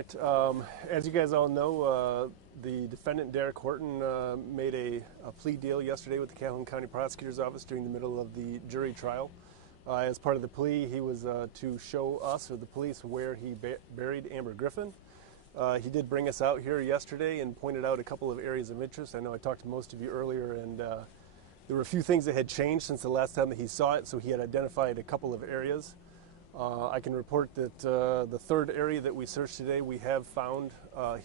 right. As you guys all know, the defendant, Derek Horton, made a plea deal yesterday with the Calhoun County Prosecutor's Office during the middle of the jury trial. As part of the plea, he was to show us, or the police, where he buried Amber Griffin. He did bring us out here yesterday and pointed out a couple of areas of interest. I know I talked to most of you earlier, and there were a few things that had changed since the last time that he saw it, so he had identified a couple of areas. I can report that the third area that we searched today, we have found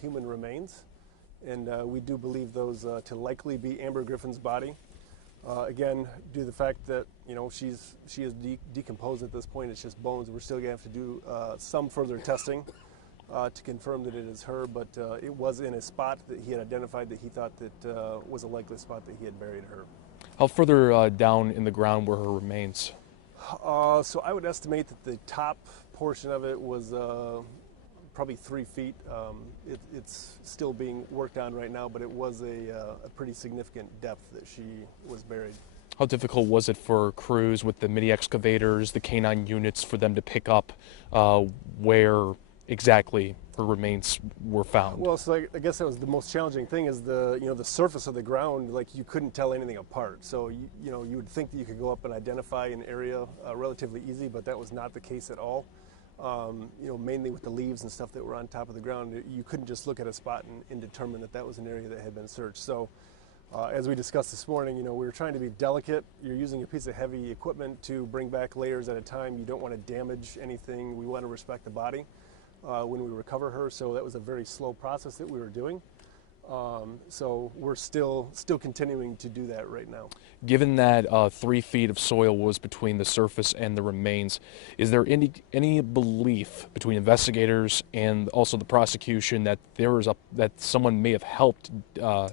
human remains, and we do believe those to likely be Amber Griffin's body. Again, due to the fact that she is decomposed at this point, it's just bones. We're still going to have to do some further testing to confirm that it is her, but it was in a spot that he had identified that he thought that was a likely spot that he had buried her. How further down in the ground were her remains? So I would estimate that the top portion of it was probably 3 feet. It's still being worked on right now, but it was a pretty significant depth that she was buried. How difficult was it for crews with the mini excavators, the canine units, for them to pick up where exactly her remains were found? Well, so I guess that was the most challenging thing, is the surface of the ground. Like, you couldn't tell anything apart. So you would think that you could go up and identify an area relatively easy, but that was not the case at all. Mainly with the leaves and stuff that were on top of the ground, you couldn't just look at a spot and determine that that was an area that had been searched. So as we discussed this morning, we were trying to be delicate. You're using a piece of heavy equipment to bring back layers at a time. You don't want to damage anything. We want to respect the body when we recover her, so that was a very slow process that we were doing. So we're still continuing to do that right now. Given that 3 feet of soil was between the surface and the remains, is there any belief between investigators and also the prosecution that that someone may have helped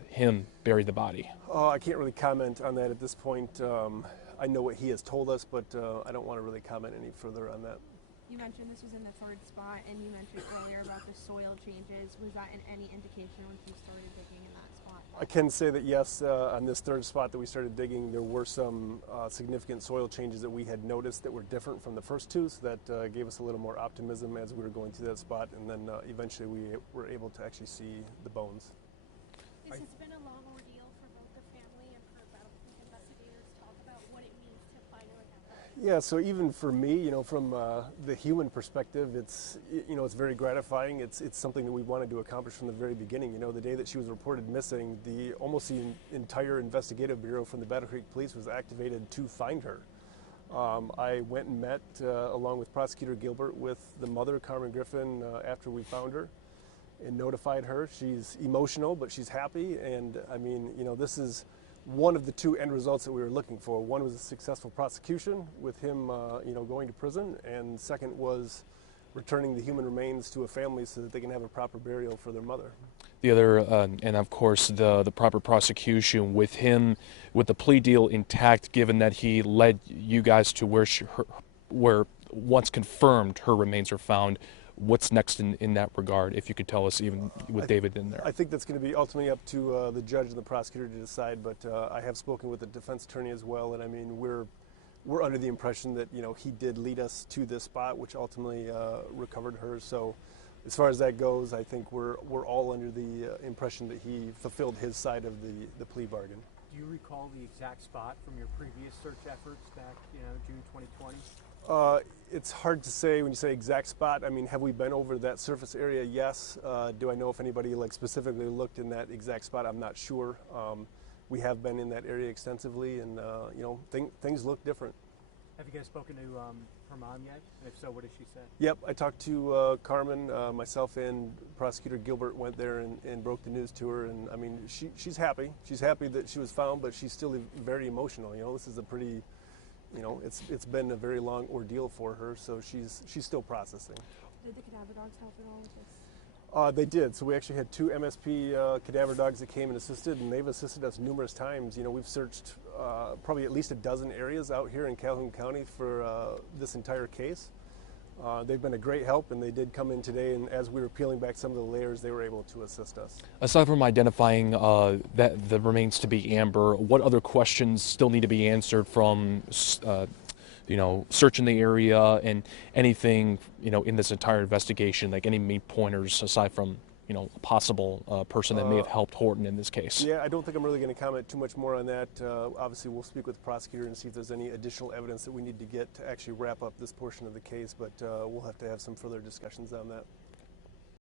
him bury the body? I can't really comment on that at this point. I know what he has told us, but I don't want to really comment any further on that. You mentioned this was in the third spot, and you mentioned earlier about the soil changes. Was that in any indication when you started digging in that spot? I can say that yes, on this third spot that we started digging, there were some significant soil changes that we had noticed that were different from the first two, so that gave us a little more optimism as we were going through that spot, and then eventually we were able to actually see the bones. This has been a long ordeal for both the family and for battlefield investigators. Talk about what it means to finally have that. Yeah, so even for me, from the human perspective, it's very gratifying. It's something that we wanted to accomplish from the very beginning. The day that she was reported missing, almost the entire investigative bureau from the Battle Creek Police was activated to find her. I went and met, along with Prosecutor Gilbert, with the mother, Amber Griffin, after we found her, and notified her. She's emotional, but she's happy, and this is one of the two end results that we were looking for. One was a successful prosecution with him, going to prison, and second was returning the human remains to a family so that they can have a proper burial for their mother. The other, and of course, the proper prosecution with him, with the plea deal intact, given that he led you guys to where once confirmed her remains are found. What's next in that regard, if you could tell us, even with David in there? I think that's going to be ultimately up to the judge and the prosecutor to decide, but I have spoken with the defense attorney as well, and we're under the impression that he did lead us to this spot, which ultimately recovered her. So as far as that goes, I think we're all under the impression that he fulfilled his side of the plea bargain. Do you recall the exact spot from your previous search efforts back, June 2020? It's hard to say when you say exact spot. Have we been over that surface area? Yes. Do I know if anybody specifically looked in that exact spot? I'm not sure. We have been in that area extensively, and things look different. Have you guys spoken to her mom yet? And if so, what did she say? Yep, I talked to Carmen. Myself and Prosecutor Gilbert went there and broke the news to her, and she's happy. She's happy that she was found, but she's still very emotional. This is a pretty it's been a very long ordeal for her, so she's still processing. Did the cadaver dogs help at all with this? They did. So we actually had 2 MSP cadaver dogs that came and assisted, and they've assisted us numerous times. We've searched probably at least a dozen areas out here in Calhoun County for this entire case. They've been a great help, and they did come in today, and as we were peeling back some of the layers, they were able to assist us. Aside from identifying that the remains to be Amber, what other questions still need to be answered from searching the area and anything, in this entire investigation, like any main pointers aside from, a possible person that may have helped Horton in this case? Yeah, I don't think I'm really going to comment too much more on that. Obviously, we'll speak with the prosecutor and see if there's any additional evidence that we need to get to actually wrap up this portion of the case, but we'll have to have some further discussions on that.